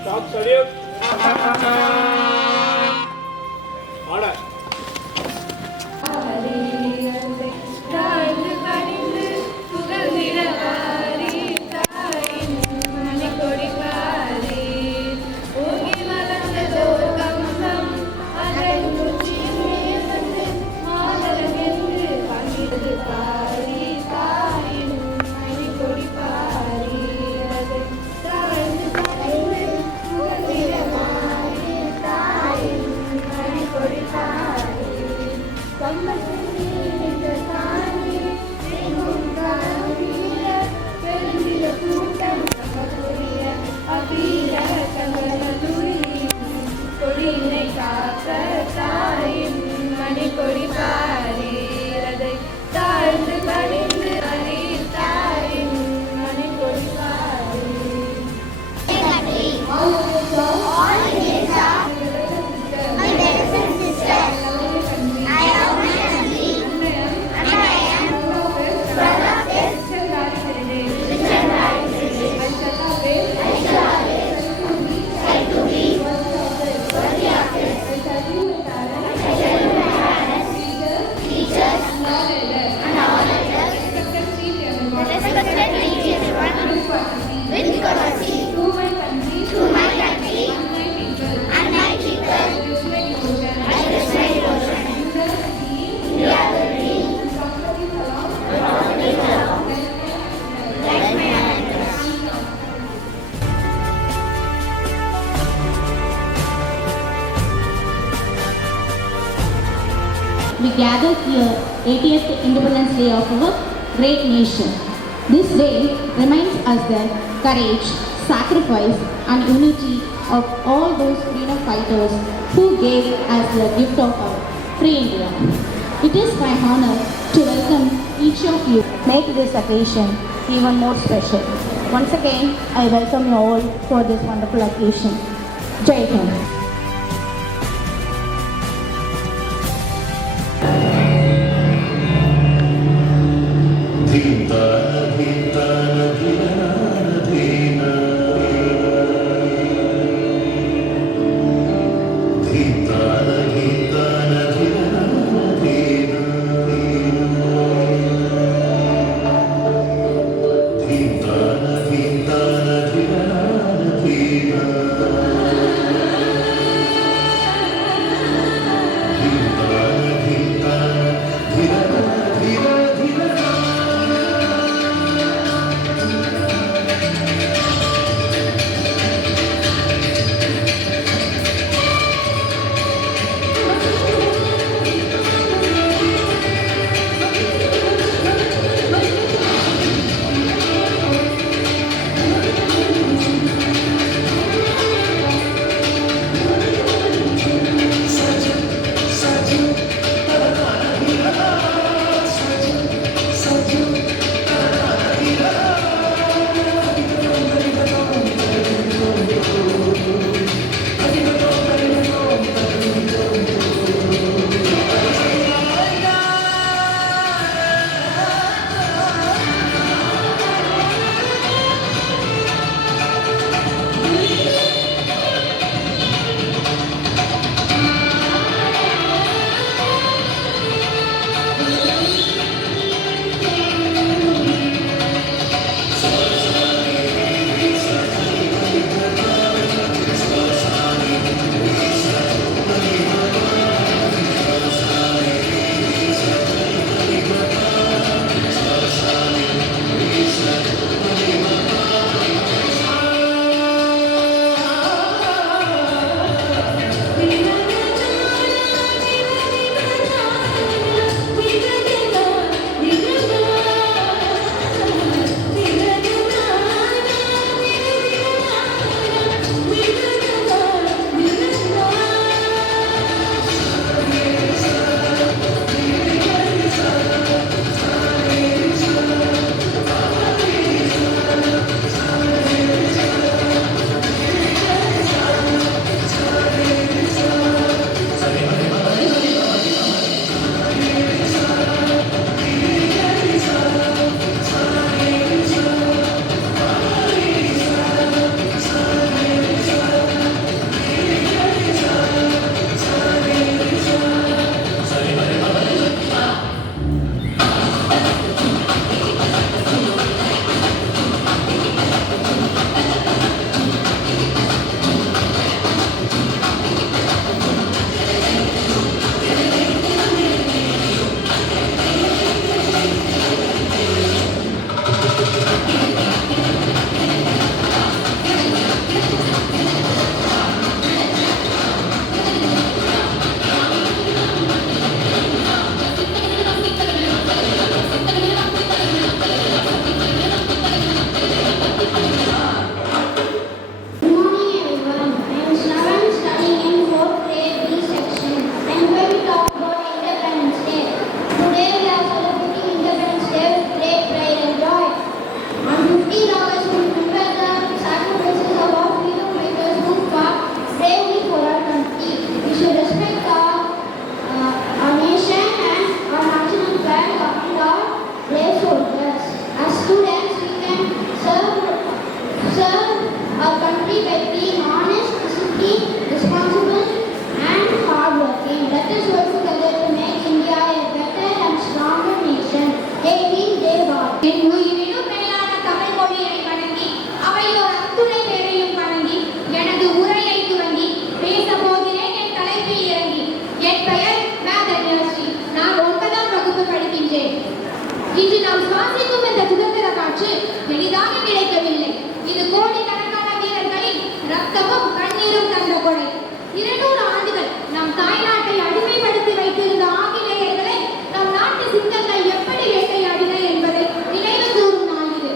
Stop, salute. Order. We gather here 80th Independence Day of our great nation. This day reminds us the courage, sacrifice and unity of all those freedom fighters who gave us the gift of our free India. It is my honor to welcome each of you. Make this occasion even more special. Once again, I welcome you all for this wonderful occasion. Jai Hind. இன்று நாம் சுவாசிக்கும் இந்த சுதந்திர காற்று எளிதாக கிடைக்கவில்லை. இது கோடிக்கணக்கான வீரர்களின் ரத்தமும் கண்ணீரும் தந்த கொடை. 200 ஆண்டுகள் நம் தாய்நாட்டை அடிமைப்படுத்தி வைத்திருந்த ஆங்கிலேயர்களை நம் நாட்டு சிங்கங்கள் எப்படி வேட்டையாடின என்பதை நினைவு கூறும் நாள் இது.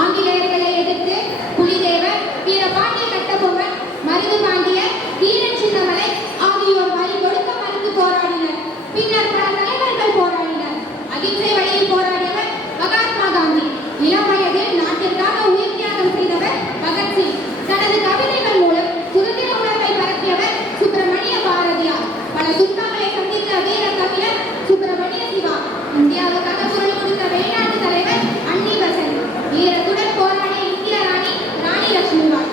ஆங்கிலேயர்களை எதிர்த்து புலிதேவர், வீரபாண்டிய கட்டபொம்மன், மருது பாண்டியர், வீரன் சின்னமலை ஆகியோர் வரி கொடுக்க மறுத்து போராடினர். அகிம்சை வழியில் போராடியவர் மகாத்மா காந்தி. இளம் வயதில் நாட்டிற்காக உயிர் தியாகம் செய்தவர் பகத்சிங். தனது கவிதைகள் மூலம் சுதந்திர உணர்வை பரப்பியவர் சுப்பிரமணிய பாரதியார். பல துன்பங்களை சந்தித்த வீர கவிஞர் சுப்பிரமணிய சிவா. இந்தியாவுக்காக குரல் கொடுத்த வெளிநாட்டு தலைவர் அன்னி பெசன்ட். வீரத்துடன் போராடிய இந்திய ராணி ராணி லட்சுமிபாய்.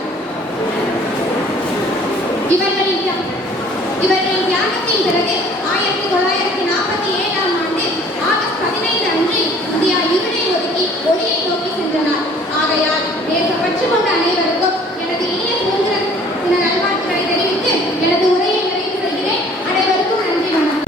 இவர்களின் தியாகத்தின் பிறகு 1947ஆம் ஆண்டு ஆகஸ்ட் 15 அன்று இந்தியா இருளை ஒதுக்கி ஒளியை நோக்கி சென்றனர். ஆகையால் தேசப்பற்று கொண்ட அனைவருக்கும் எனது இனிய சுதந்திர தின நல்வாழ்த்துக்களை தெரிவித்து எனது உரையை நிறைவு செய்கிறேன். அனைவருக்கும் நன்றி, வணக்கம்.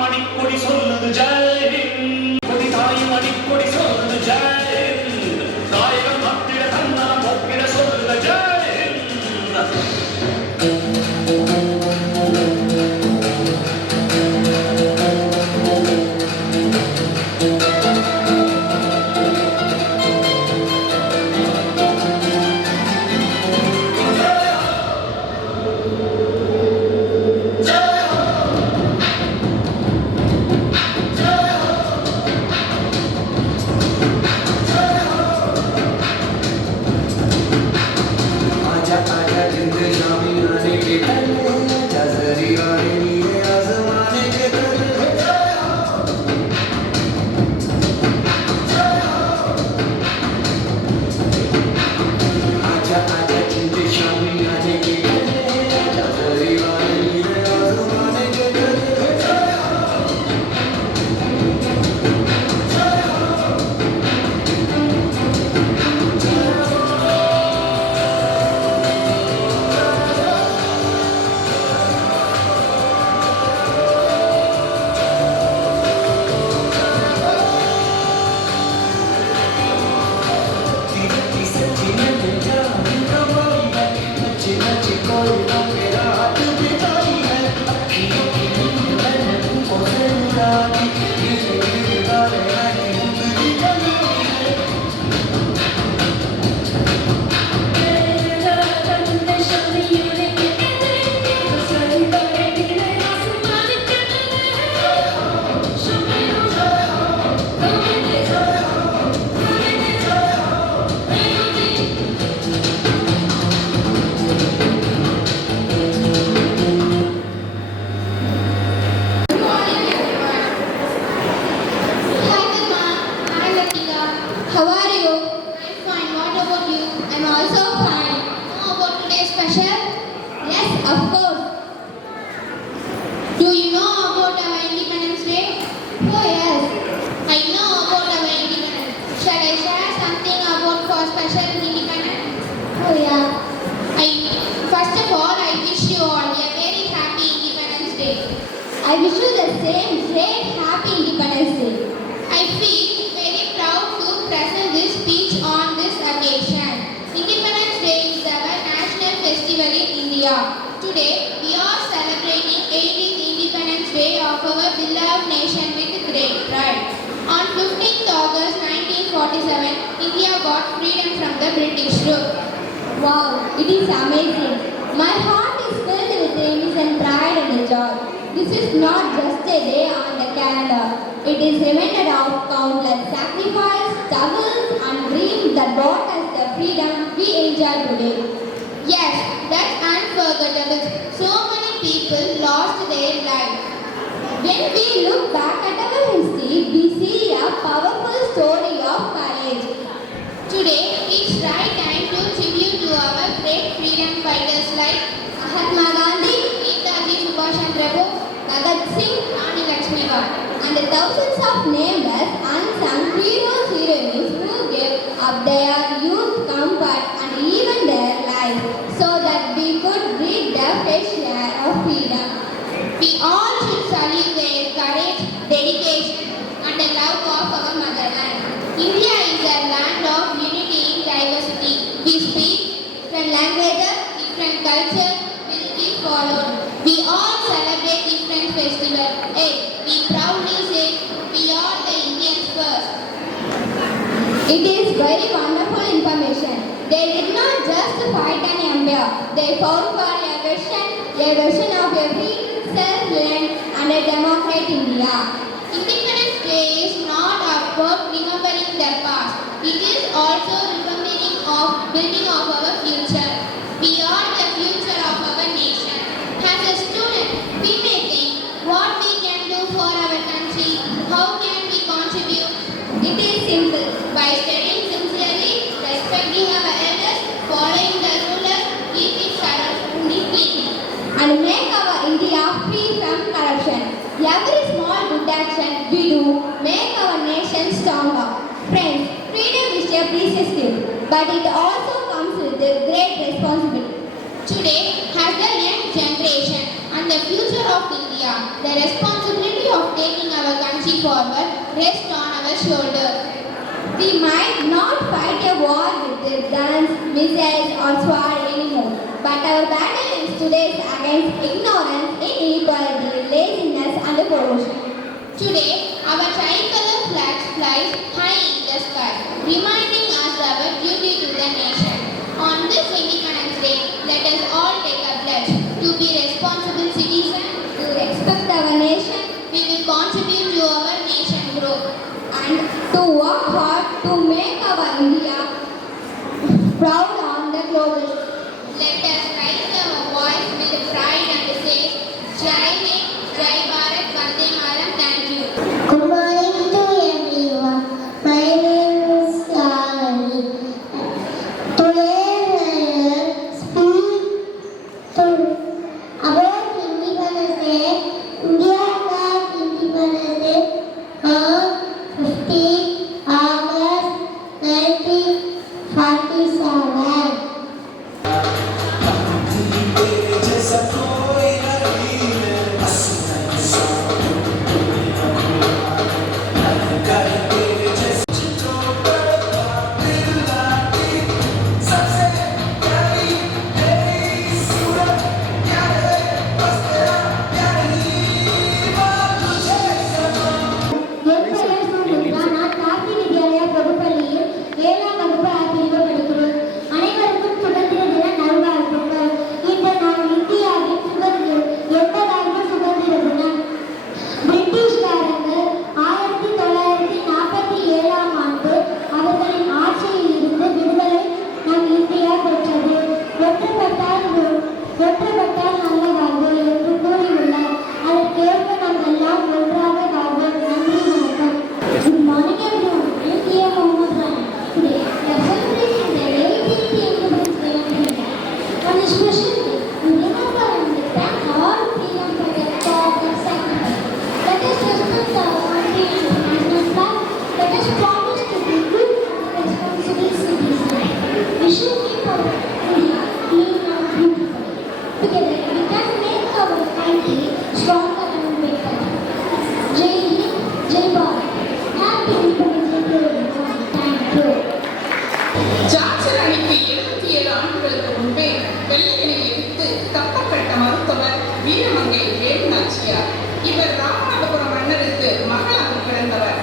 மணிக்கொடி சொல்லுது ஜெய் ஹிந்த். கொடி தாய் மணிக்கொடி சொல்லுது ஜெய் ஹிந்த். தாயகம் மத்திட தன்னலம் ஒப்பிட சொல்லுது ஜெய் Hind. How are you? I'm fine. What about you? I'm also fine. Know about today's special? Yes, of course. Do you know about our Independence Day? Oh yes, I know about our independence. Shall I share something about for special independence? Oh yeah. First of all, I wish you all a very happy Independence Day. I wish you the same great happy Independence Day. I feel very proud to present this speech on this occasion. Independence Day is our national festival in India. Today, we are celebrating 80th Independence Day of our beloved nation with great pride. On 15th August 1947, India got freedom from the British rule. Wow, it is amazing. My heart is filled with innocent pride and joy. This is not just a day on the calendar. It is reminded of countless sacrifice, struggles and dreams that brought us the freedom we enjoy today. Yes, that's unforgettable. So many people lost their life. When we look back at our history, we see a powerful story of courage. Today, it's right time to tribute to our great freedom fighters like Mahatma Gandhi, Netaji Subhash Chandra Bose, Bhagat Singh, Rani Lakshmibai, and the thousands of nameless unsung heroes heroines who gave up their youth, comfort and even their lives so that we could breathe the fresh air of freedom. We all should salute their courage They fought for a vision of a free, self-reliant and a democratic India. Independence Day is not about remembering the past. It is also remembering of building of our future. We are the future of our nation. As a student, we may think what we can do for our country, how can we contribute. It is simple. By studying sincerely, respecting our elders, following the rulers, keeping surroundings clean, and make our India free from corruption. Every small good action we do make our nation stronger. Friends, freedom is a precious gift, but it also comes with a great responsibility. Today, as the young generation and the future of India, the responsibility of taking our country forward rests on our shoulders. We might not fight a war with guns, missiles or sword anymore, but our battle is today against ignorance, inequality, laziness and pollution. Today, our tricolor flag flies high in the sky, reminding us our duty to the nation. On this Independence Day, let us all take a pledge to be responsible citizens, to respect our nation. We will contribute to our nation growth and to work hard to make our India proud on the global. Let us raise our voice with pride and say, Jai Hind, Jai Bharat, Vande Mataram. Thank you. Good morning to everyone. My name is Shalini. Today I will speak about Independence Day. India got Independence Day on 15 August 1947. ஜார்ஜர் அணிக்கு 77 ஆண்டுகளுக்கு முன்பே வெள்ளையனை எதிர்த்து கப்பப்பட்ட மருத்துவர் வீரமங்கை வேலு நாச்சியார். இவர் ராமநாதபுரம் மன்னருக்கு மகளாக பிறந்தவர்.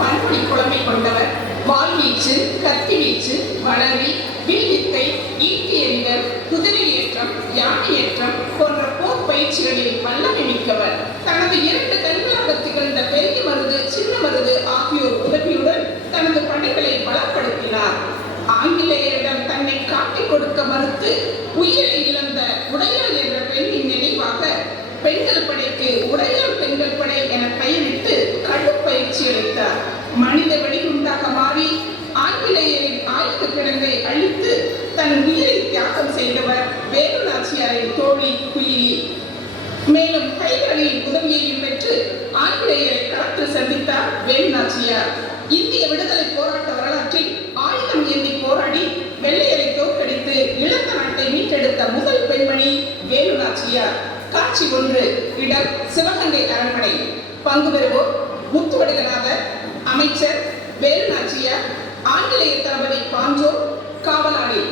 பன்மொழி புலமை கொண்டவர். வாள்வீச்சு, கத்திவீச்சு, வளரி, வில்வித்தை, ஈட்டி எறிதல், குதிரை ஏற்றம், யானை ஏற்றம் போன்ற போர் பயிற்சிகளில் வல்லமை மிக்கவர். தனது 2 கண்களாக திகழ்ந்த பெரிய மருது, சின்ன மருது ஆகியோர் உதவியுடன் தனது படைகளை பலப்படுத்தினார். ஆங்கிலேயரிடம் தன்னை காட்டிக் கொடுக்க மறுத்து உயிரை இழந்த உடையாள் என்ற பெண்ணின் நினைவாக பெண்கள் படைக்கு உடையாள் பெண்கள் படை என பெயரிட்டு கடும் பயிற்சி அளித்தார். மனித வெடிகுண்டாக மாறி ஆங்கிலேயரின் ஆயுத கிடங்கை அழித்து தன் உயிரை தியாகம் செய்தவர் வேலு நாச்சியாரின் தோழி குயிலி. மேலும் கைகளின் உதவியையும் பெற்று ஆங்கிலேயரை களத்தில் சந்தித்தார் வேலு நாச்சியார். இந்திய விடுதலை போராட்ட வரலாற்றில் ஆயுதம் ஏந்தி போராடி வெள்ளையரை தோற்கடித்து இழந்த நாட்டை மீட்டெடுத்த முதல் பெண்மணி வேலு நாச்சியார். காட்சி 1. இடம் சிவகங்கை அரண்மனை. பங்கு பெறுவோர் முத்துவடுகநாதர், அமைச்சர் வேலு நாச்சியார், ஆங்கிலேய தளபதி பாஞ்சோ, காவலாளி.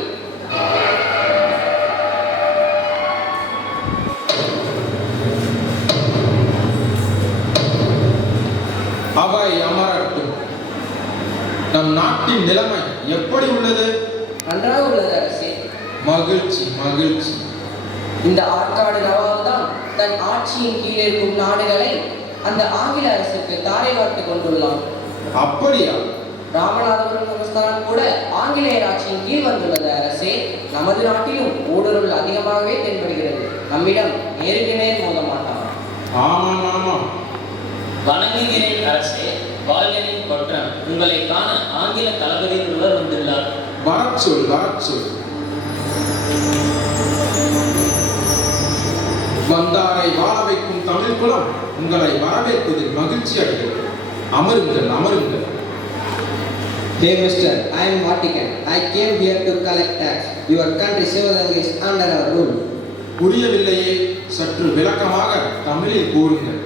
அவை அமரட்டும். நம் நாட்டின் நிலைமை எப்படி உள்ளது? நன்றாக உள்ளது அரசே. மகிழ்ச்சி மகிழ்ச்சி. இந்த ஆற்காடு நவாபு தான் தன் ஆட்சியின் கீழ் இருக்கும் நாடுகளை அந்த ஆங்கில அரசுக்கு தாரை வார்த்து கொண்டுள்ளான். அப்படியா? ராமநாதபுரம் சமஸ்தானம் கூட ஆங்கிலேயர் ஆட்சியின் கீழ் வந்துள்ளது அரசே. நமது நாட்டிலும் ஊடுருவல் அதிகமாகவே தென்படுகிறது. நம்மிடம் நேருக்கு நேர் மோத மாட்டான். ஆமாம் ஆமாம். வணங்குகிறேன் அரசே. வாழ்களின் கொற்றம் உங்களை காண ஆங்கில தளபதி ஒருவர் வந்துள்ளார். வரச்சொல் வரச்சொல். வந்தாரை வாழ வைக்கும் தமிழ் குலம் உங்களை வரவேற்பதில் மகிழ்ச்சி அடைகிறது. அமருங்கள் அமருங்கள். Hey Mister, I am Vatican. I came here to collect tax. Your country Sivadanga is under our rule. புரியவில்லையே, சற்று விளக்கமாக தமிழில் கூறுங்கள்.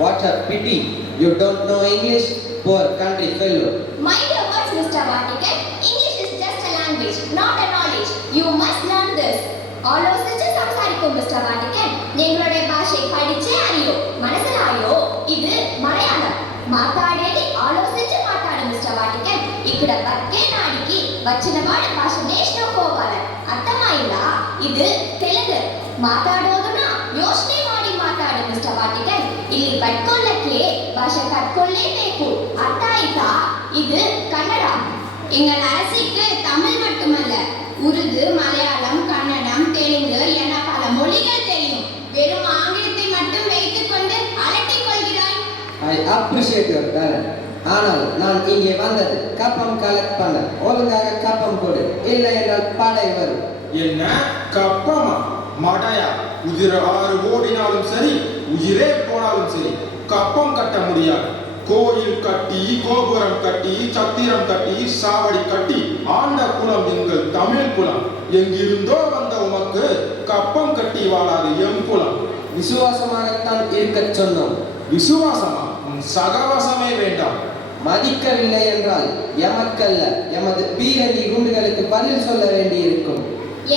What a pity, you don't know English, poor country fellow. Mind your words, Mr. Vatican. English is just a language, not a knowledge. You must learn this. ஆலோசிச்சு சம்சாரிக்கும் mister Vatican. எங்களுடைய பாஷை படிச்சே அறியோ మనసలాయో ఇది మలయాళం మాట్లాడేది ఆలోచించి మాట్లాడు మిస్టర్ వాటికన్. ఇక్కడ బక్కే నాడికి వచ్చిన వాడి భాష నేర్చుకోవాలి. అర్థమైందా? ఇది తెలుగు మాట్లాడోదున ಯೋಚನೆ ಮಾಡಿ ಮಾತಾಡು ಮಿಸ್ಟರ್ ವಾಟಿಕನ್. ಇಲ್ಲಿ ಬಟ್ಕೊಳ್ಳಕ್ಕೆ ಭಾಷೆ ಕಟ್ಕೊಳ್ಳೇಬೇಕು. ಅರ್ಥ ಆಯ್ತಾ? இது கன்னடா. எங்கள் அரசுக்கு தமிழ் மட்டுமல்ல, உருது, மலையாளம், கன்னடம், தெலுங்கு என பல மொழிகள் தெரியும். வெறும் ஆங்கிலத்தை மட்டும் வைத்துக் கொண்டு அலட்டிக் கொள்கிறாய். I appreciate your talent. ஆனால் நான் இங்கே வந்தது கப்பம் கலெக்ட் பண்ண. ஒழுங்காக கப்பம் கொடு, இல்லை என்றால் படை வரும். என்ன கப்பமா? மடையா? உதிர 6 ஓடினாலும் சரி, உயிரே போனாலும் சரி, கப்பம் கட்ட முடியாது. கோயில் கட்டி, கோபுரம் கட்டி, சத்திரம் கட்டி, சாவடி கட்டி ஆண்ட குலம் எங்கள் தமிழ் குலம். எங்கிருந்தோ வந்த உமக்கு கப்பம் கட்டி வாழாது எம் குலம். விசுவாசமாகத்தான் இருக்கச் சொன்னோம். விசுவாசமா? உன் சகவாசமே வேண்டாம். மதிக்கவில்லை என்றால் எமக்கல்ல, எமது பீரங்கி குண்டுகளுக்கு பதில் சொல்ல வேண்டியிருக்கும்.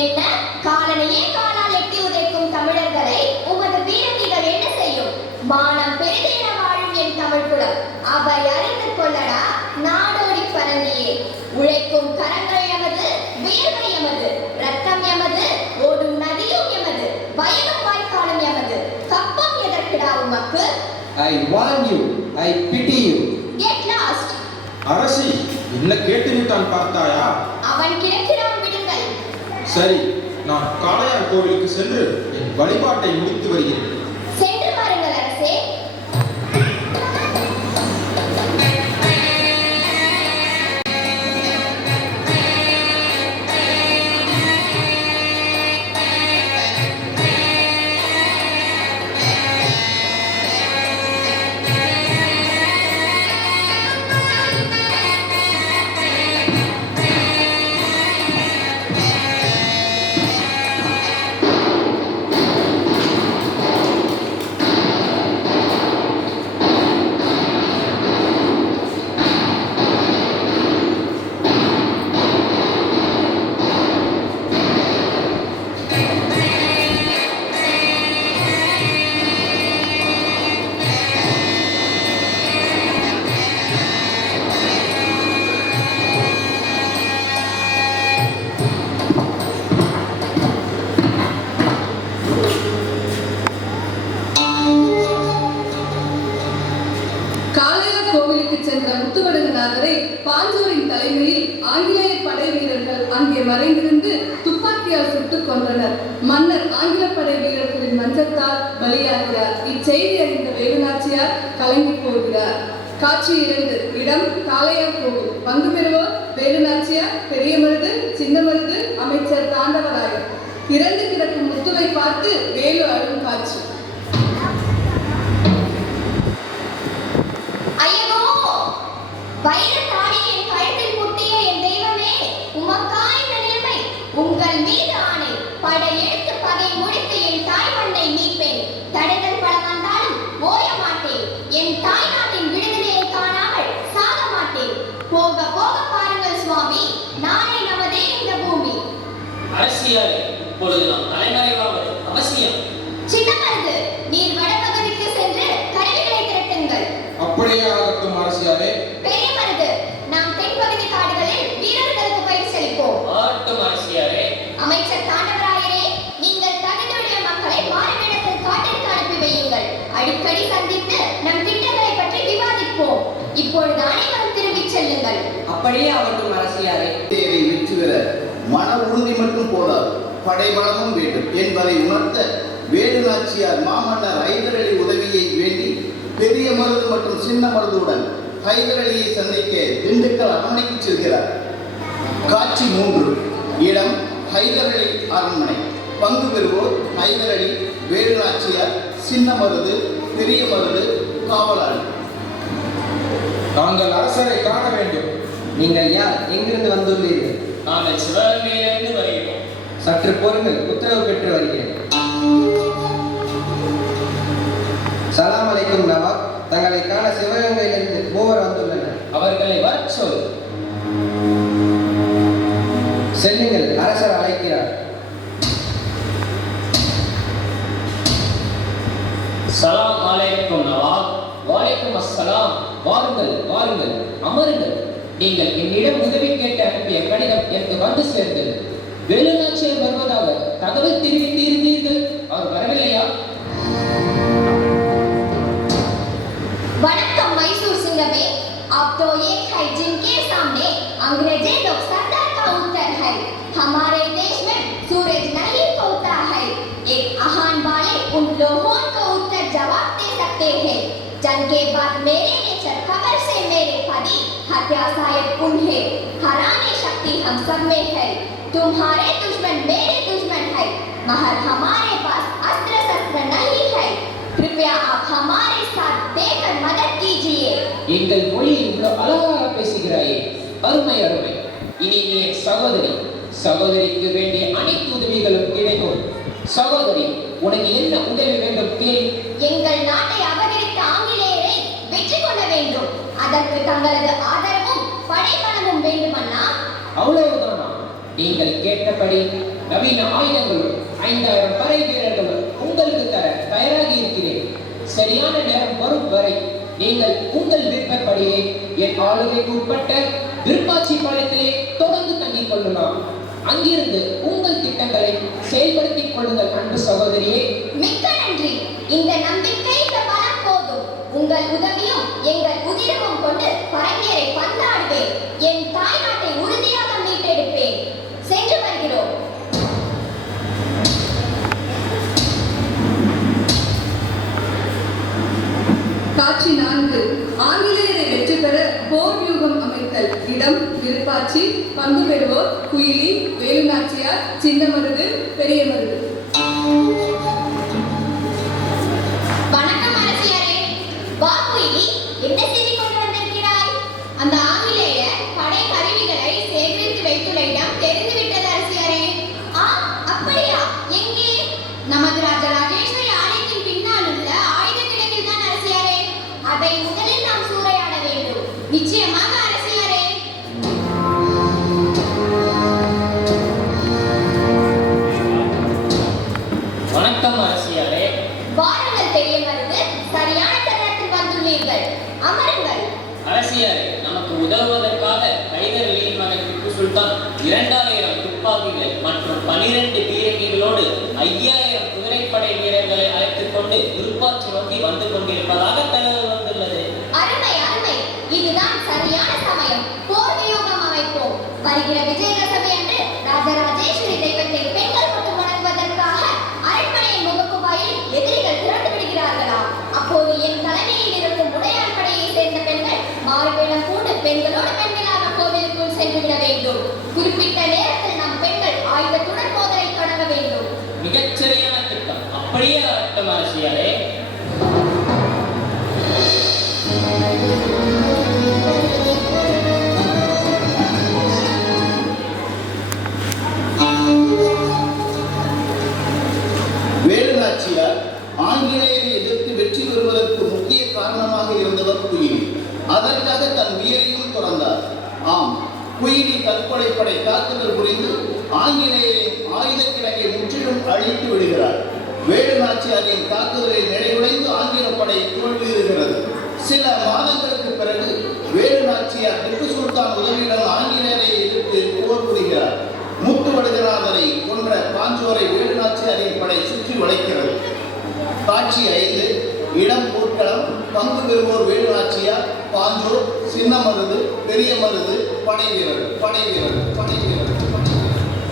என்ன காலனையே காலால் எட்டி உதைக்கும் தமிழர்களை உமது பீரங்கிகள் என்ன செய்யும்? மானம் பெரிதென வாழும் என் தமிழ் குலம், அவை அறிந்து கொள்ளடா நாடோடி பரங்கியே. உழைக்கும் கரங்கள் எமது, வியர்வை எமது, ரத்தம் எமது, ஓடும் நதியும் எமது, வயலும் வாய்க்காலும் எமது. கப்பம் எதற்குடா உமக்கு? I warn you, I pity you. Get lost. அரசி, என்ன கேட்டுவிட்டான் பார்த்தாயா? அவன் கிடக்கிறான், விடுங்கள். சரி, நான் காளையார் கோவிலுக்கு சென்று என் வழிபாட்டை முடித்து வருகிறேன். சென்று பாருங்கள் அரசே. காளையார் கோவிலுக்கு சென்ற முத்துவடுகநாதரை பாஞ்சோரின் தலைமையில் ஆங்கிலேய படை வீரர்கள் அங்கே மறைந்திருந்து துப்பாக்கியால் சுட்டுக் கொன்றனர். மன்னர் ஆங்கில படை வீரர்களின் மஞ்சத்தால் பலியாகிறார். இச்செய்தி அறிந்த வேலுநாச்சியார் கலங்கி போகிறார். காட்சி 2. இடம் காளையார் கோவில். பங்கு பெறுவோர் வேலுநாச்சியார், பெரிய மருது, சின்ன மருது, அமைச்சர் தாண்டவராயர். இறந்து கிடக்கும் முத்துவை பார்த்து வேலு அழும் காட்சி. ஐயோ, வைரத்தாடி என் கழுத்தில் முட்டிய என் தெய்வமே, உமக்கா இந்த நிலைமை? உங்கள் மீது ஆணை, படையெடுத்து பகை முடித்து என் தாய் மண்ணை மீட்பேன். தடைகள் பல வந்தாலும் ஓய மாட்டேன். என் தாய் நாட்டின் விடுதலையை காணாமல் சாக மாட்டேன். போக போக பாருங்கள் சுவாமி, நாளை நமதே இந்த பூமி. அரசியல் இப்பொழுது நாம் தலைமறைவாவது அவசியம். சின்ன மருது, அடிக்கடி சந்தித்து நம் திட்டங்களை பற்றி விவாதிப்போம். இப்பொழுது அனைவரும் திரும்பிச் செல்லுங்கள். அப்படியே ஆகட்டும் அரசியாரே. தேவை வெற்றி பெற மன உறுதி மட்டும் போதாது, படைபலமும் வேண்டும் என்பதை உணர்த்த வேலு நாச்சியார் மாமன்னர் ஹைதர் அலி உதவியை வேண்டி பெரிய மருது மற்றும் சின்ன மருதுடன் ஹைதர் அலியை சந்திக்க திண்டுக்கல் அரண்மனைக்கு செல்கிறார். காட்சி 3. இடம் ஹைதர் அலி அரண்மனை. பங்கு பெறுவோர் ஹைதர் அலி, வேலு நாச்சியார், சின்ன மருது, பெரிய மருது, காவலாளி. நாங்கள் அரசரை காண வேண்டும். நீங்கள் யார்? எங்கிருந்து வந்துள்ளீர்கள்? நாங்கள் சிவகங்கையிலிருந்து வருகிறோம். சற்று பொறுங்கள், உத்தரவு பெற்று வருகிறேன். சலாம் அலைக்கும் நவாப். தங்களை காண சிவகங்கையிலிருந்து மூவர் வந்துள்ளனர். அவர்களை வரச் சொல். செல்லுங்கள், அரசர் அழைக்கிறார். சலாம் அலைக்கும் நவாப். வலைக்கும் அஸ்ஸலாம். வாருங்கள் வாருங்கள், அமருங்கள். நீங்கள் என்னிடம் உதவி கேட்டு அனுப்பிய கடிதம் எனக்கு வந்து சேர்ந்தது. வேலு நாச்சியார் வருவதாக தகவல் தெரிவித்திருந்தீர்கள். அவர் வரவில்லையா? वणक्कम मैसूर सिंगमे, अब तो एक है जिनके सामने अंग्रेजी लोग सरदार का उत्तर है। हमारे देश में सूरज नहीं होता है। एक आहान वाले उन लोगों को उत्तर जवाब दे सकते हैं। जंग के बाद मेरे नेचर खबर से मेरे पति हत्या शायद उन्हें हराने शक्ति हम सब में है। तुम्हारे दुश्मन मेरे दुश्मन है, मगर हमारे पास अस्त्र शस्त्र नहीं है। कृपया आप हमारे साथ देकर मदद कीजिए. எங்கள் மொழியில் இவ்வளவு அழகாக பேசுகிறாயே, அருமை அருமை. இனி நீ என் சகோதரி. சகோதரிக்கு வேண்டிய அனைத்து உதவிகளும் கிடைக்கும். சகோதரி, உனக்கு என்ன உதவி வேண்டும் கேள். எங்கள் நாட்டை அபகரித்த ஆங்கிலேயரை வெற்றி கொள்ள வேண்டும். அதற்கு தங்களது ஆதரவும் படைபலமும் வேண்டுமண்ணா. அவ்வளவுதானா? நீங்கள் கேட்டபடி நவீன ஆயுதங்களும் 5000 படை வீரர்களும் உங்களுக்கு தர தயாராகி இருக்கிறேன். சரியான நேரம் வரும் வரை நீங்கள் உங்கள் விருப்பப்படியே என் ஆளுகைக்கு உட்பட்ட விருப்பாட்சி பாளையத்திலே தொடர்ந்து தங்கிக் கொள்ளலாம். அங்கிருந்து உங்கள் திட்டங்களை செயல்படுத்திக் கொள்ளுங்கள் அன்பு சகோதரியே. மிக்க நன்றி. இந்த நம்பிக்கை இந்த பலம் போதும். உங்கள் உதவியும் எங்கள் உதிரமும் கொண்டு பரங்கியரை பந்தாடுவேன். என் தாய் நாட்டை உறுதியாக மீட்டெடுப்பேன். சென்று வருகிறோம். காட்சி 4. ஆங்கிலேயரை வெற்றி பெற போர் வியூகம் அமைத்தல். இடம் விருப்பாட்சி. பங்கு பெறுவோர் குயிலி, வேலு நாச்சியார், சின்ன மருது, பெரிய மருது. வணக்கம் அரசியாரே. வா குயிலி, என்ன செய்தி கொண்டு வந்திருக்கிறாய்? அந்த ஆங்கிலேய படை கருவிகளை சேகரித்து வைத்துள்ள இடம் தெரிந்துவிட்டது அரசியாரே. அப்படியா? எங்கே? நமது ராஜராஜேஸ்வரி ஆலயத்தின் பின்னால் உள்ள ஆயுத கிடங்கில் தான் அரசியாரே. அதை முதலில் நாம் சூறையாட வேண்டும். நிச்சயமாக அரசியாரே. வணக்கம் அரசியாரே. வாருங்கள் பெரிய மருது, சரியான தருணத்தில் வந்துள்ளீர்கள். அமருங்கள். அரசியாரே, நமக்கு உதவுவதற்காக ஹைதர் அலியின் மகன் திப்பு சுல்தான் 2000 துப்பாக்கிகள் மற்றும் 12 பீரங்கிகளோடு 5000 குதிரைப்படை வீரர்களை அழைத்துக் கொண்டு விருப்பாட்சி நோக்கி வந்து கொண்டிருப்பதாக தகவல் வந்துள்ளது. அருமை அருமை. இதுதான் சரியான சமயம். போர் வியூகம் அமைப்போம். வருகிற விஜயதசமி அன்று ராஜராஜேஸ்வரி தெய்வத்தை பெண்கள் மட்டும் வணங்குவதற்காக அரண்மனையின் முகப்பு வாயில் எதிரிகள் திரண்டு விடுகிறார்களாம். அப்போது என் தலைமையில் இருக்கும் உடையார் படையை சேர்ந்த பெண்கள் மாறுவேடம் பூண்டு பெண்களோடு பெண்களாக கோவிலுக்குள் சென்று விட வேண்டும். குறிப்பிட்ட நேரத்தில் நம் பெண்கள் ஆயுதத்துடன் மோதலை தொடங்க வேண்டும். மிகச்சரியான திட்டம். அப்படியே அர்த்தம் அரசியாரே. வேலு நாச்சியார் ஆங்கிலேயரை எதிர்த்து வெற்றி பெறுவதற்கு முக்கிய காரணமாக இருந்தவர் குயிலி. அதற்காக தன் உயிரையும் துறந்தார். ஆம், குயிலி தற்கொலைப்படை தாக்குதல் புரிந்து ஆங்கிலேயரின் ஆயுத கிடங்கை முற்றிலும் அழித்து விடுகிறார். வேலு நாச்சியாரின் தாக்குதலில் நிறைவுடைந்து ஆங்கிலப்படை தோல்வியுறுகிறது. சில மாதங்களுக்கு பிறகு வேலு நாச்சியார் திப்பு சுல்தான் உதவியுடன் ஆங்கிலேயரை எதிர்த்து போர் புரிகிறார். முத்துவடுகநாதரை கொன்ற பாஞ்சோரை வேலு நாச்சியாரின் படை சுற்றி வளைக்கிறது. காட்சி 5. இடம் போர்க்களம், பங்கு பெறுவோர் வேலு நாச்சியார், பாஞ்சோர், சின்ன மருது, பெரிய மருது, படை வீரர், படை வீரர், படை வீரர், படை வீரர்.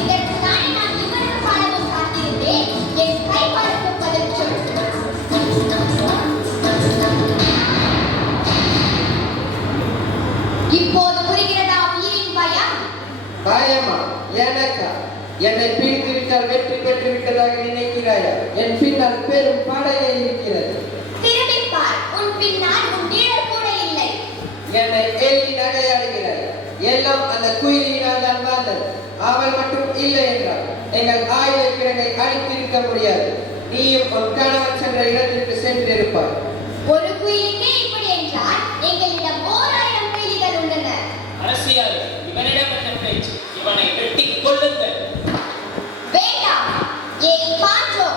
இதற்குதானே நான் இவ்வளவு காலமும் காத்திருந்தேன். என் கை பார்க்கும் பதில் சொல். இப்போது புரிகிறதா உயிரின் பயம்? பயமா? எனக்கா? என்னை பிடித்து விட்டால் வெற்றி பெற்று விட்டதாக நினைக்கிறாயா? என் பின்னால் பெரும் படையே இருக்கிறது. திரும்பிப் பார், உன் பின்னால் உன் நிழல் கூட இல்லை. என்னை எள்ளி நகையாடுகிறாய். எல்லாம் அந்த குயிலினால் தான் வந்தது. அவள் மட்டும் இல்லை என்றால் எங்கள் ஆயுத கிழங்கை அழித்திருக்க முடியாது. நீயும் உன் கணவன் சென்ற இடத்திற்கு சென்றிருப்பாய். ஒரு குயிலுக்கே இப்படி என்றால் எங்களிடம் 1000 குயிலிகள் உள்ளன. அரசியார் இவனிடம் என்ன பேச்சு? இவனை வெட்டிக் கொள்ளுங்கள். வேண்டாம், ஏன் பாஞ்சோ,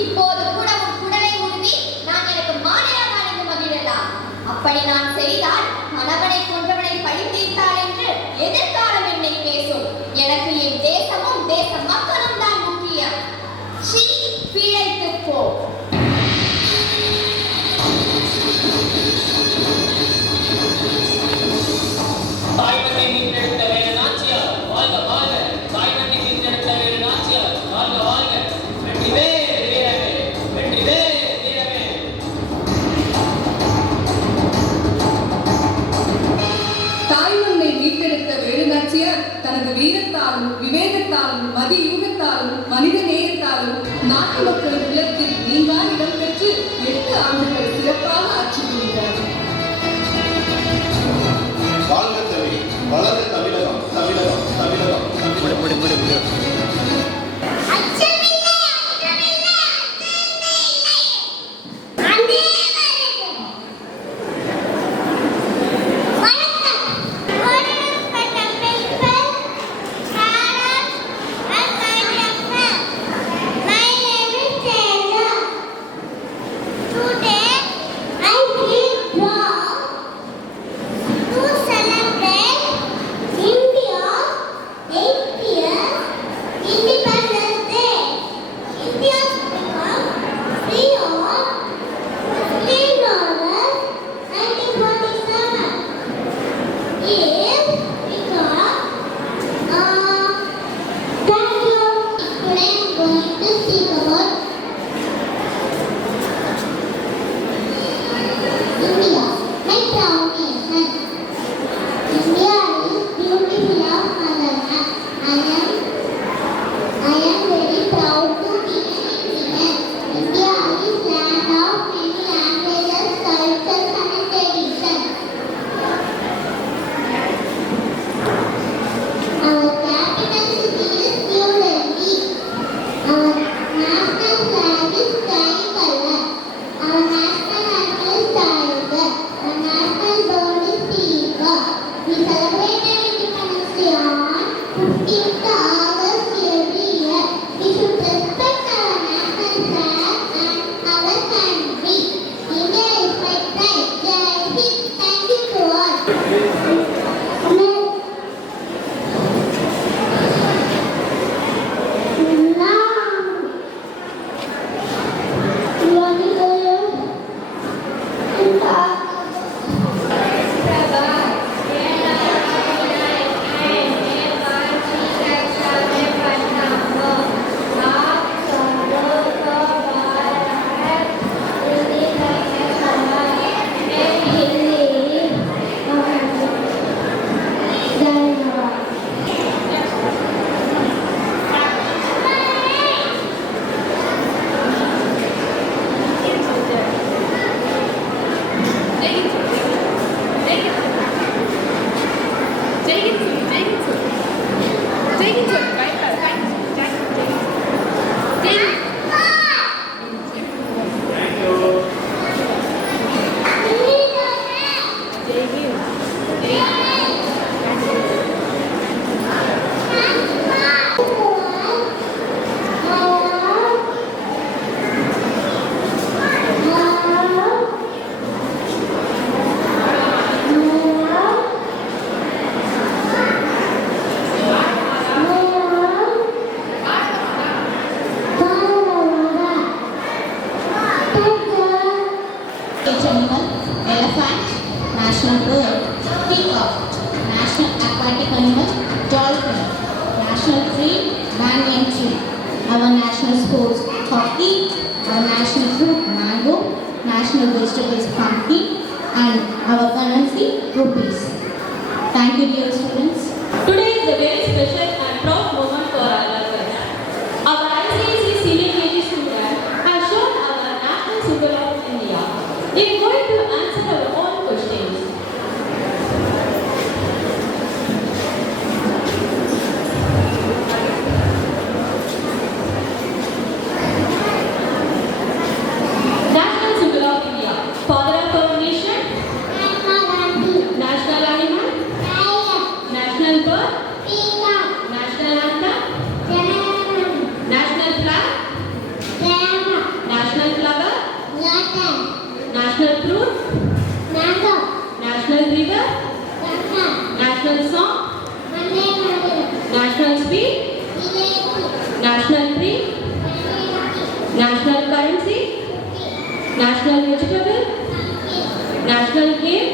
இப்போது கூட உன் குடலை உருவி நான் எனக்கு மாலையாக அணிந்து மகிழலாம். அப்படி நான் செய்தால் கணவனை கொன்றவனை பழி தீர்த்தாள் என்று எதிர்காலம் என்னை பேசும். எனக்கு என் தேசமும் தேச மக்களும் தான் முக்கியம். சீ, பிழைத்துப் போ. தாய்மண்ணை மீட்டெடுத்த வேலு நாச்சியார் வாழ்க வாழ்க. தாய்மண்ணை மீட்டெடுத்த வேலு நாச்சியார் வாழ்க வாழ்க. வெற்றிவேல் வீரவே, வெற்றிவேல் வீரவே. தாய்மண்ணை மீட்டெடுத்த வேலுநாச்சியார் தனது வீரத்தாலும் விவேகத்தாலும் மதியூகத்தாலும் மனித நேயத்தாலும் நாட்டு மக்களின் உள்ளத்தில் நீங்கா இடம் பெற்று 8 ஆண்டுகள் சிறப்பாக ஆட்சி புரிகிறார். வாழ்க தமிழ், வளர்க தமிழகம். currency, our national fruit mango, national vegetables pumpkin, and our currency rupees. Thank you, dear students. Today is a very special and proud moment for our learners. Our ICSE senior KG student has shown our national symbol of India. They are going to answer our own questions. National symbol of India. Father of our nation. National animal. National bird. National anthem. National flag. National flower. National fruit. National river. National song. National speed. National tree. National currency. National vegetable. National game.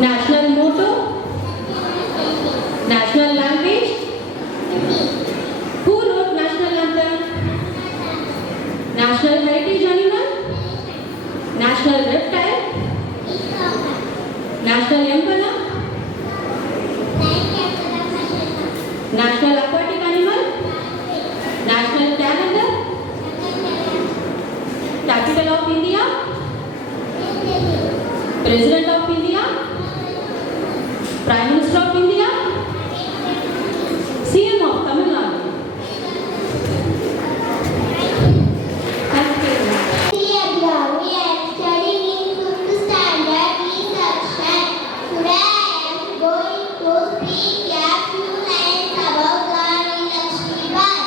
National motto. National language. Who wrote national anthem? National heritage animal. National reptile. National emblem. National aquatic animal. National calendar. Capital of India. President of India. Prime Minister of India. CM of Tamil Nadu. Thank you. We are studying in 5th standard research. Today I am going to speak a few lines about Rani Lakshmi Bai.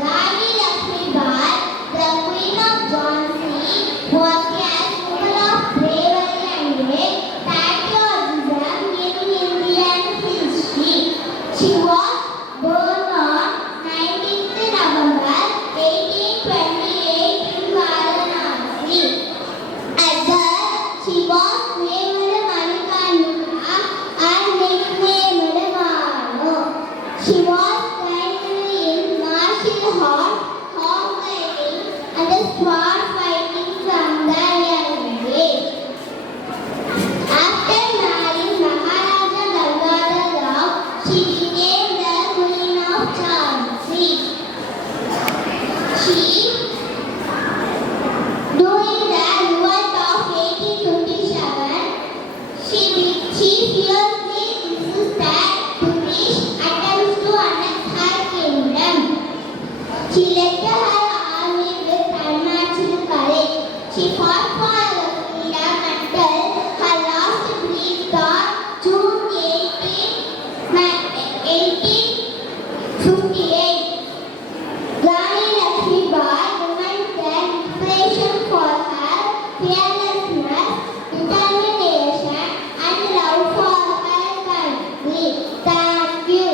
Rani Lakshmi Bai, the Queen of Jhansi, was a symbol of bravery and patriotism in Indian history. She was born on 19th November 1828 in Varanasi. As such, she was named Manikarnika and nicknamed Manu. She was trained in martial arts, horse riding, and sword fighting from the young age. After marrying Maharaja Gangadhar Rao, she became the Queen of Jhansi. During the revolt of 1857, she fiercely resisted British attempts to annex her kingdom. She led her army with unmatched courage. She fought for her freedom until her last breath on June 1858. Rani Lakshmi Bai remains an inspiration for her fearlessness, determination, and love for her country. Thank you.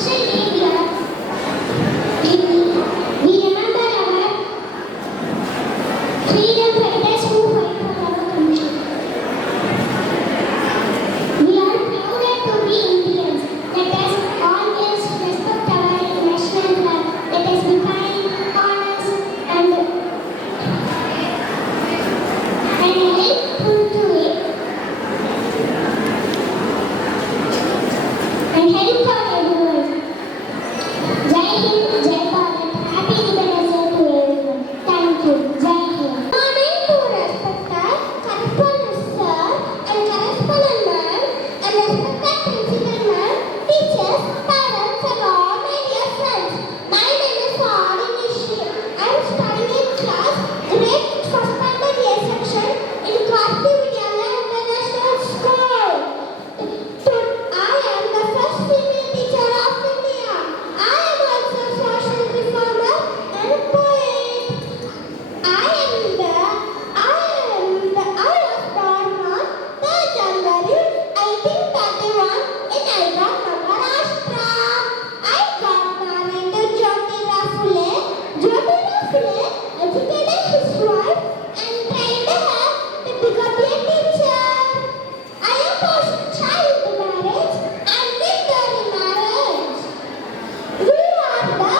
special day here. We remember our freedom fighters who fight for our country. We are proud to be Indians. Let us always respect our national flag. Let us be kind, honest, and helpful to it. And help for everyone. Jai Hind, Jai Bharat. Happy Independence Day to everyone. Thank you. Jai Hind. Morning to respected correspondent sir and correspondent ma'am and respected principal ma'am, teachers, parents and all my dear friends. My name is Adinishi. I am studying in class grade 1st standard A section in Karthi Vidyalaya International School. I am the first female teacher of India. I am also a social reformer and poet. I was born on 3rd January 1831 in Hyderabad, Maharashtra. I got married to Jyotirao Phule. Jyotirao Phule educated his wife and trained her to become a teacher. I opposed child marriage and victory marriage. We are the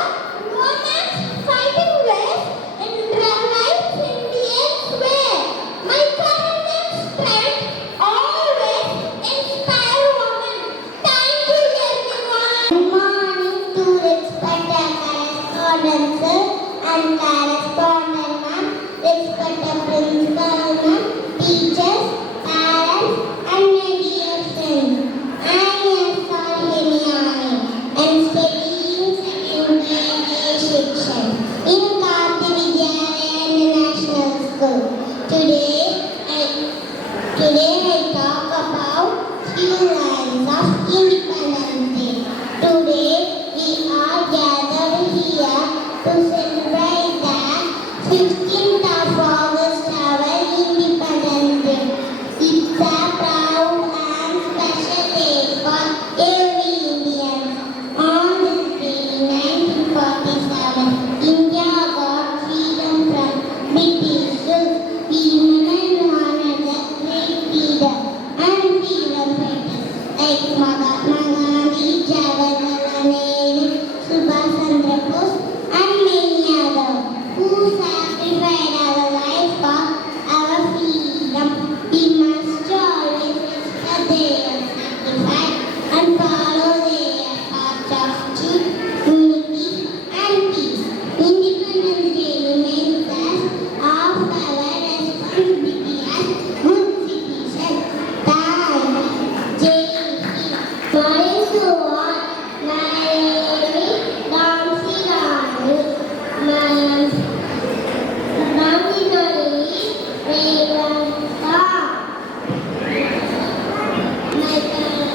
romance fighting ways in life Indian's way. My courage and strength always inspire women. Thank you everyone. Good morning to respected correspondent sir and correspondent ma'am, respected principal ma'am, teachers, parents and my dear friends. I am Salhini and studying second grade section in Karthi Vidyalaya International School. Today I talk about few lines of Independence Day. Today we are gathered here to celebrate the 15th of August, our Independence Day. It's a proud and special day for every Indian. On this day in 1947, India got freedom from British rule. We remember and honor the great leader and freedom fighters like Mahatma Gandhi, Jawaharlal Nehru, Subhash Chandra Bose, and many others who sacrificed our life for our freedom. We must always respect their sacrifice and follow their path of truth, unity, and peace. Independence Day reminds us of our responsibility as good citizens. Thank you. Jai Hind. Morning to all. My name is Ramsi Ranu. Ramsi Ranu is Revanta. My family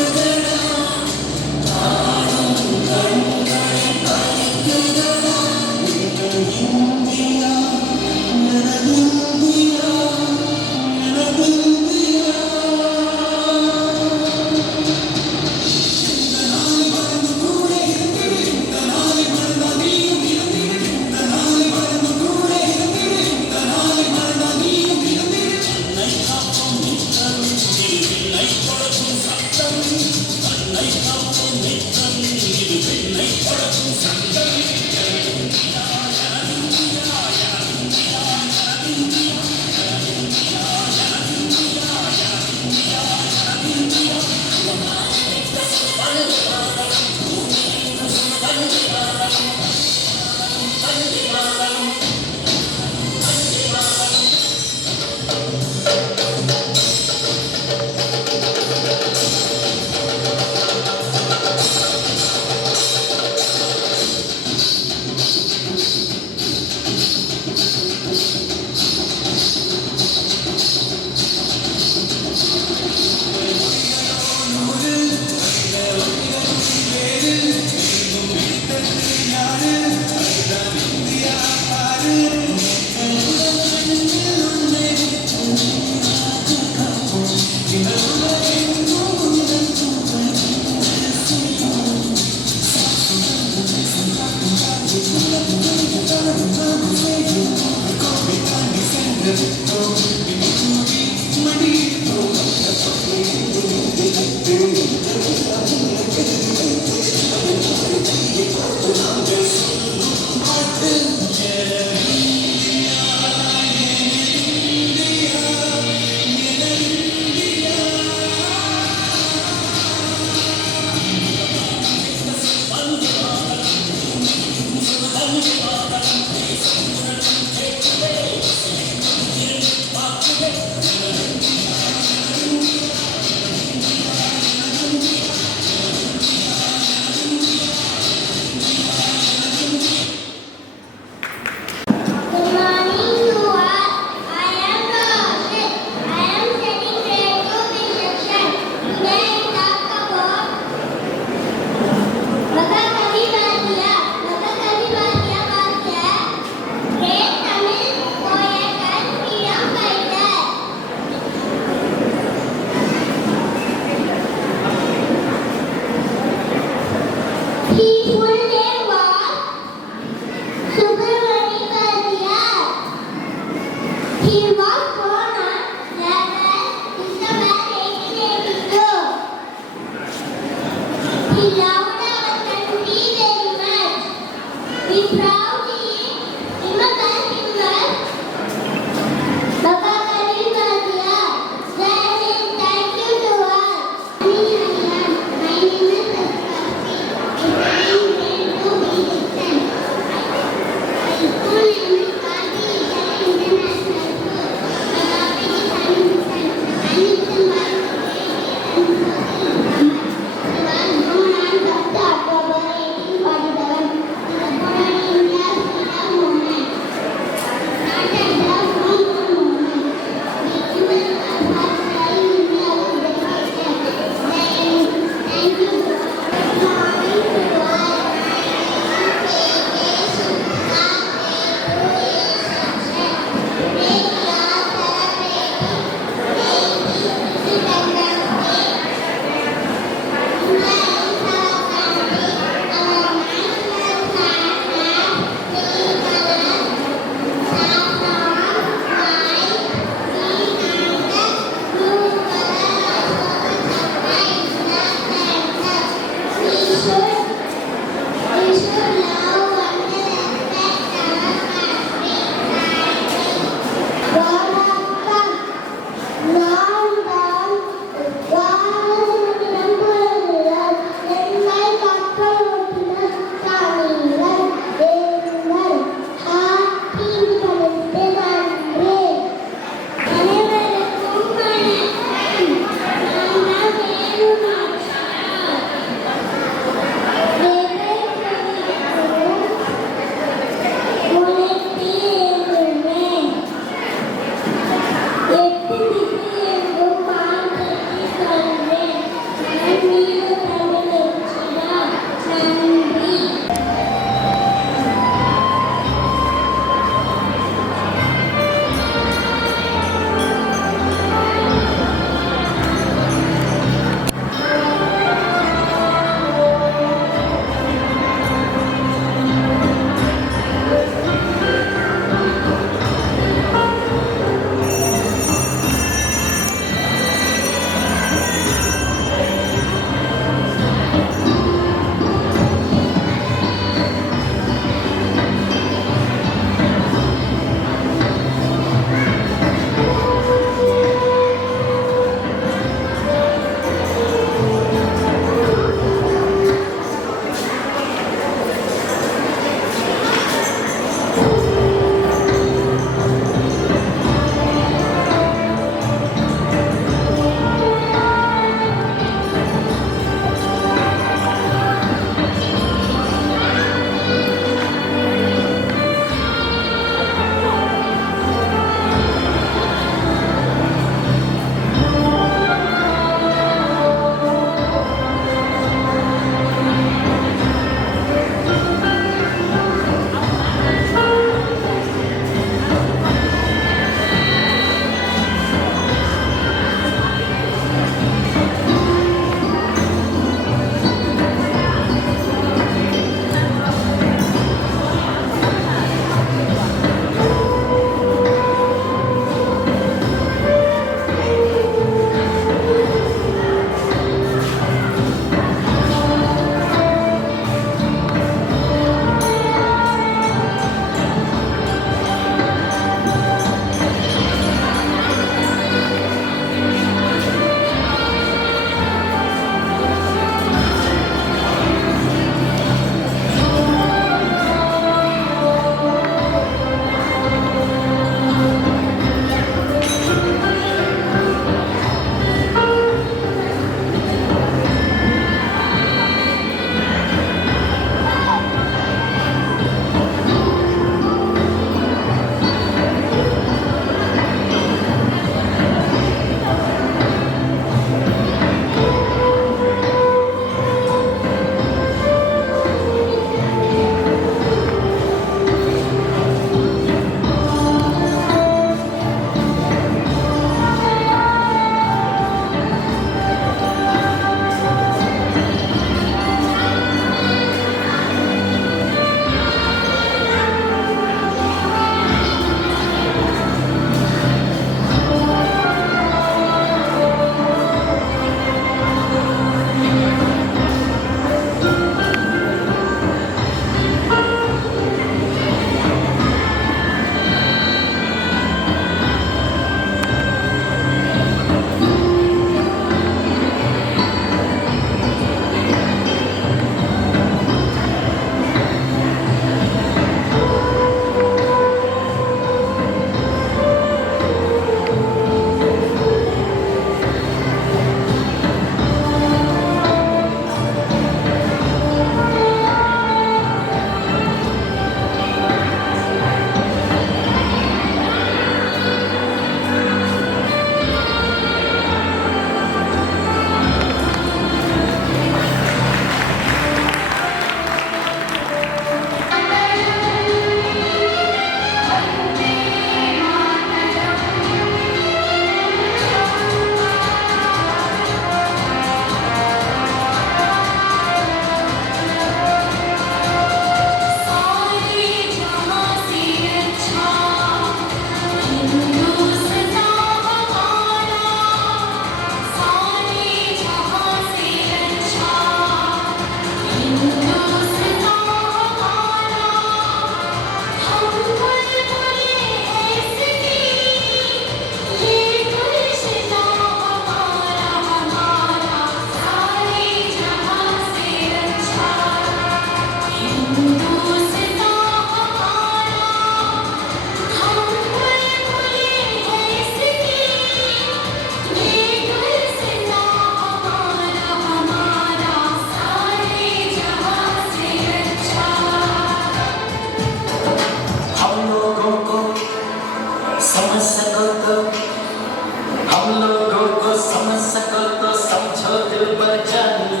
समझो दिल पर जानी,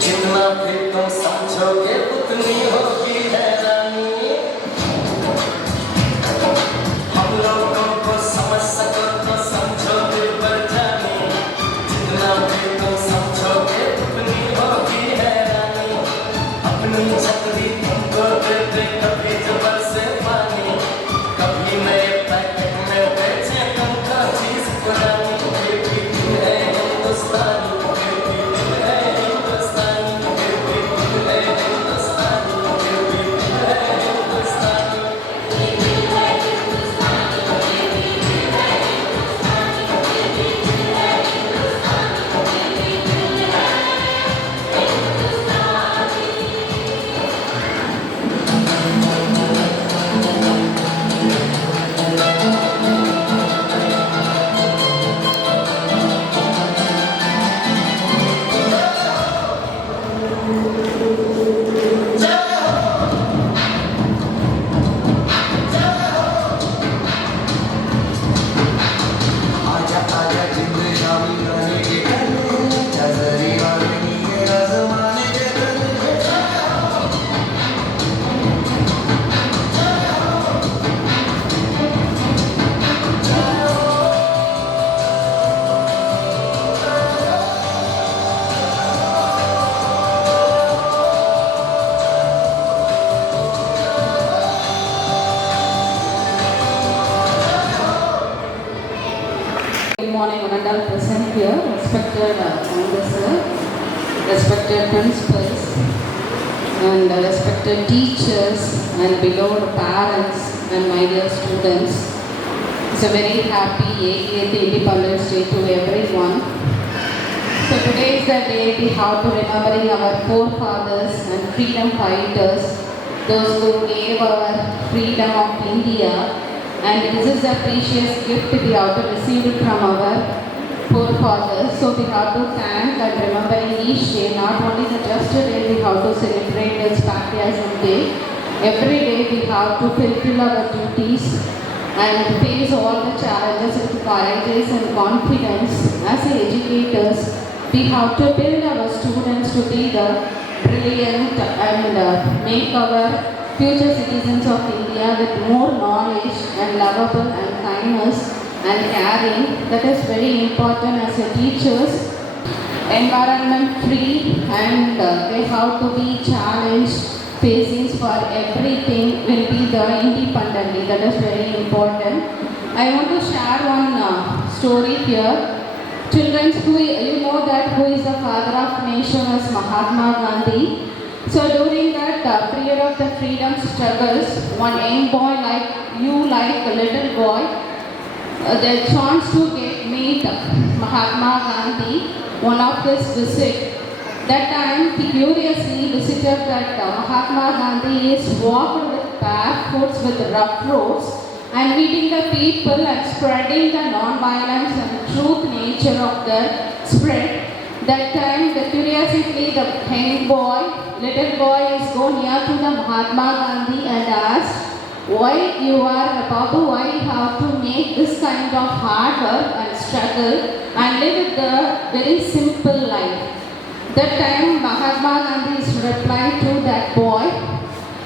जितना भी तुम समझोगे उतनी होगी हैरानी। हम लोगों को समझ सको तो समझो दिल पर जानी, जितना भी तुम समझोगे उतनी होगी हैरानी। अपनी छतरी तुमको दे दे कभी जबर से पानी, कभी नए पैकेट में बेचे तुमको चीज पुरानी। फिर भी दिल है हिंदुस्तानी, फिर भी दिल है हिंदुस्तानी, फिर भी दिल है हिंदुस्तानी, फिर भी दिल है हिंदुस्तानी। आजा आजा जिंदगानी गाने के गाने, जजरी वाली ये आजमाने के गाने। Good morning, one and all present here, respected officers, respected principals, and respected teachers, and beloved parents, and my dear students. It's a very happy 80th Independence Day to everyone. So today is the day we have to remembering our forefathers and freedom fighters, those who gave our freedom of India. And this is a precious gift we have to receive it from our forefathers. So we have to thank and remembering each day, not only the just day we have to celebrate this Patriotism Day. Every day we have to fulfill our duties and face all the challenges with courage and confidence. As educators, we have to build our students to be the brilliant and make our future citizens of India with more knowledge and lovable and kindness and caring. That is very important as a teachers. Environment free and they have to be challenged, facing for everything will be the independently. That is very important. I want to share one story here. Children, you know that who is the father of nation is Mahatma Gandhi. So during that period of the freedom struggles, one young boy like a little boy, the chance to meet Mahatma Gandhi, one of his visit. That time he curiously visited that Mahatma Gandhi is walked with barefoots with rough roads and meeting the people and spreading the non-violence and truth nature of the spread. That time the curiosity, the little boy is go near to the Mahatma Gandhi and asked, why you are Babu, why you have to make this kind of hard work and struggle and live the very simple life. That time Mahatma Gandhi's reply to that boy,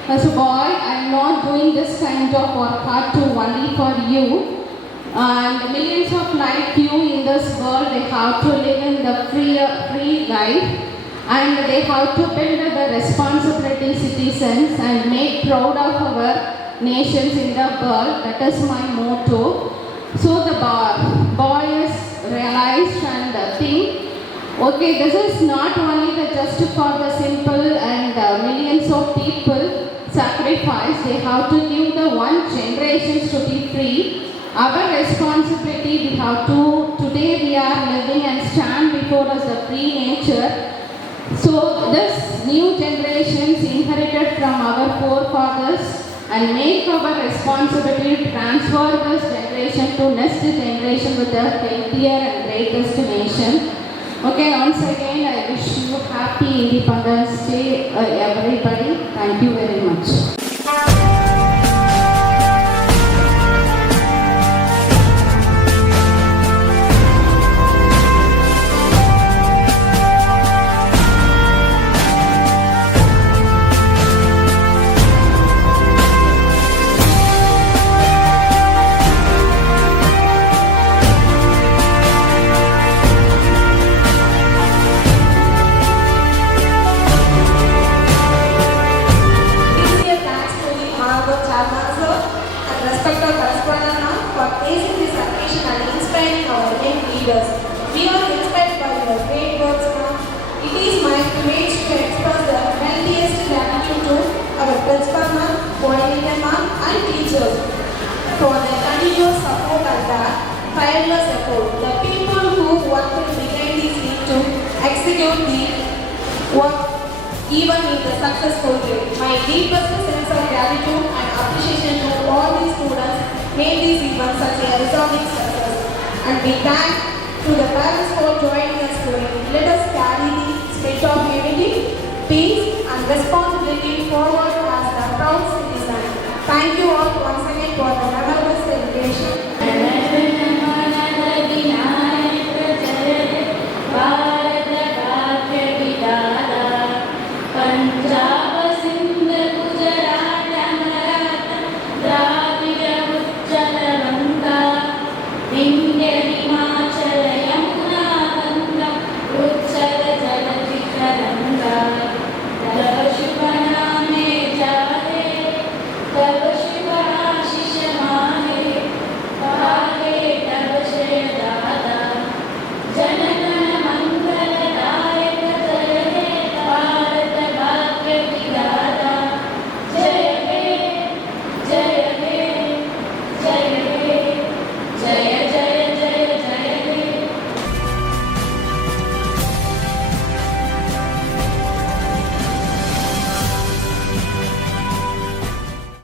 as a boy, I am not doing this kind of work hard to only for you. And millions of like you in this world, they have to live in the free life and they have to build the responsibility citizens and make proud of our nations in the world. That is my motto. So the boy is realized and think, okay, this is not only just for the simple and millions of people sacrifice, they have to give the one generation to be free. Our responsibility we have to, today we are living and stand before us a free nature. So this new generations inherited from our forefathers and make our responsibility to transfer this generation to next generation with a healthier and greatest nation. Okay, once again I wish you happy Independence Day everybody. Thank you very much. tireless effort. The people who worked behind the scene to execute the work even in the successful way. My deepest sense of gratitude and appreciation to all the students made this event such a resounding success. And we thank to the parents for joining us today. Let us carry the spirit of unity, peace and responsibility forward as the proud citizens. Thank you all once again for the memorable celebration.